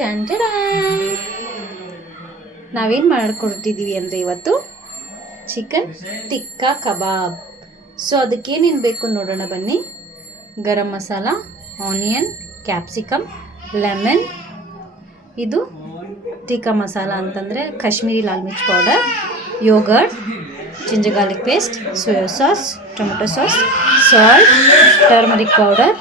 ಟಂಟಡ ನಾವೇನು ಮಾಡ್ಕೊಡ್ತಿದ್ದೀವಿ ಅಂದರೆ ಇವತ್ತು ಚಿಕನ್ ಟಿಕ್ಕಾ ಕಬಾಬ್. ಸೊ ಅದಕ್ಕೇನೇನು ಬೇಕು ನೋಡೋಣ ಬನ್ನಿ. Garam masala, onion, capsicum, lemon, ಇದು ಟಿಕ್ಕಾ ಮಸಾಲ ಅಂತಂದರೆ ಕಾಶ್ಮೀರಿ ಲಾಲ್ ಮಿರ್ಚ್ powder, yogurt, ginger garlic paste, soya sauce, tomato sauce, salt, turmeric powder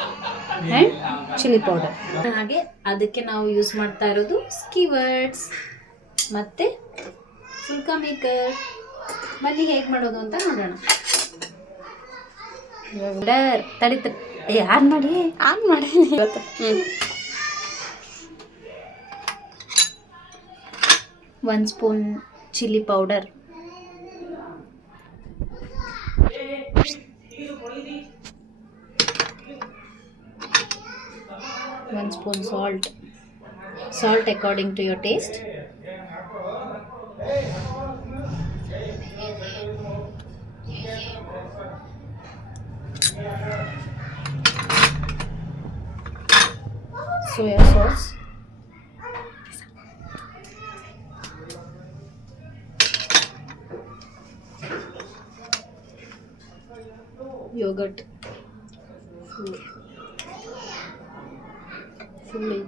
and chilli powder. ಹಾಗೆ ಅದಕ್ಕೆ ನಾವು ಯೂಸ್ ಮಾಡ್ತಾ ಇರೋದು ಸ್ಕಿವರ್ಟ್ಸ್ ಮತ್ತು ಫುಲ್ಕಾ ಮೇಕರ್. ಬನ್ನಿ ಹೇಗೆ ಮಾಡೋದು ಅಂತ ನೋಡೋಣ. ತಡಿತ ಆನ್ ಮಾಡಿ ಇವತ್ತು. 1 spoon chilli powder, 1 spoon salt according to your taste, soya sauce, yogurt, fully,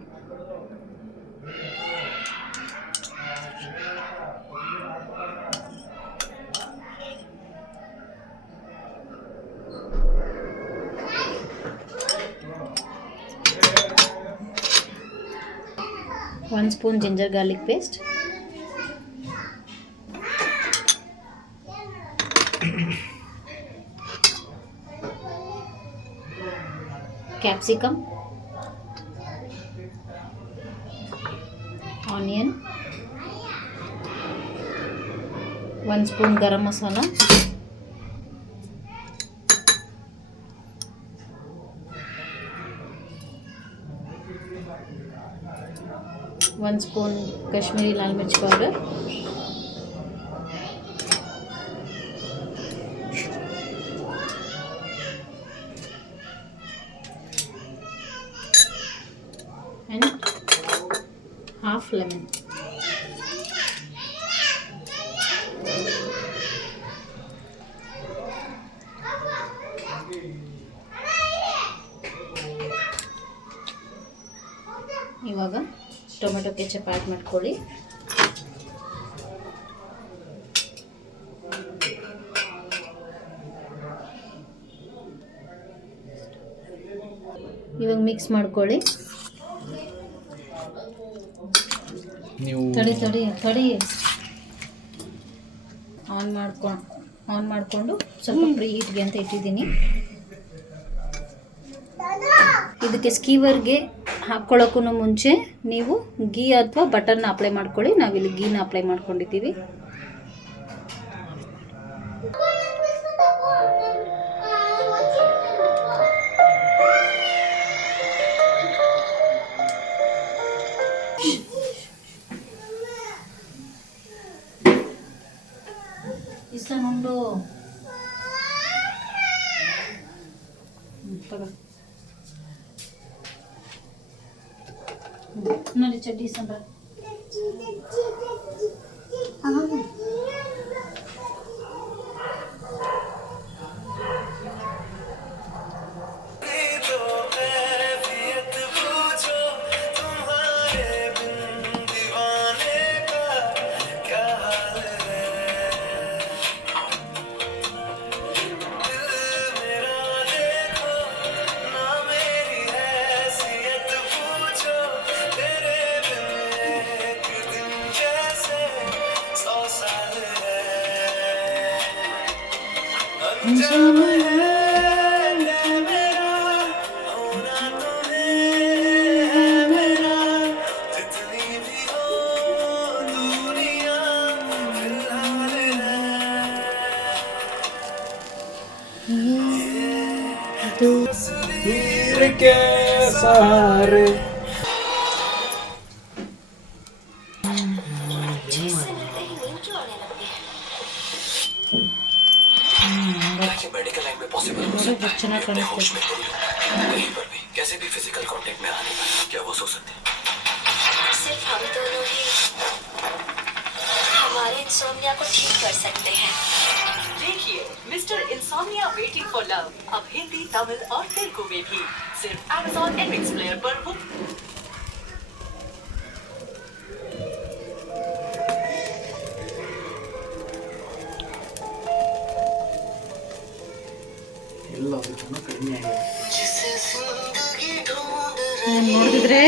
one spoon ginger garlic paste, capsicum, onion, 1 spoon garam masala, one spoon Kashmiri Lal Mirch powder, and half lemon. ಇವಾಗ tomato ketchup add ಮಾಡ್ಕೊಳ್ಳಿ. ಇವಾಗ ಮಿಕ್ಸ್ ಮಾಡ್ಕೊಳ್ಳಿ. ತಡಿ ಆನ್ ಮಾಡಿಕೊಂಡು ಸ್ವಲ್ಪ ಪ್ರೀ ಹೀಟ್ಗೆ ಅಂತ ಇಟ್ಟಿದ್ದೀನಿ. ಇದಕ್ಕೆ ಸ್ಕೀವರ್ಗೆ ಹಾಕ್ಕೊಳ್ಳೋಕ್ಕೂ ಮುಂಚೆ ನೀವು ಗೀ ಅಥವಾ ಬಟರ್ನ ಅಪ್ಲೈ ಮಾಡ್ಕೊಳ್ಳಿ. ನಾವಿಲ್ಲಿ ಗೀನ ಅಪ್ಲೈ ಮಾಡ್ಕೊಂಡಿದ್ದೀವಿ. ಇಷ್ಟೊಂದು ನೋಡಿ ಚಡ್ಡಿ ಸಾಂಬಾರ್. के सहारे मेडिकल लाइन में पॉसिबल हो सकता है, कहीं पर भी कैसे भी फिजिकल कांटेक्ट में आने पर क्या वो सो सकते हैं? इंसोम्निया को ठीक कर सकते हैं। देखिए mister insomnia waiting for love अब हिंदी, तमिल और तेलुगु में भी सिर्फ Amazon MX प्लेयर पर ಎಲ್ಲ ಅದಕ್ಕೂ ಕಡಿಮೆ ಆಗಿದೆ. ನೋಡಿದ್ರೆ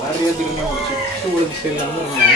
ಭಾರಿ ಅದ್ರ ನಾವು ಚಿಕ್ಕ ಒಳಗಿಸಿಲ್ಲ ಅಂದ್ರೆ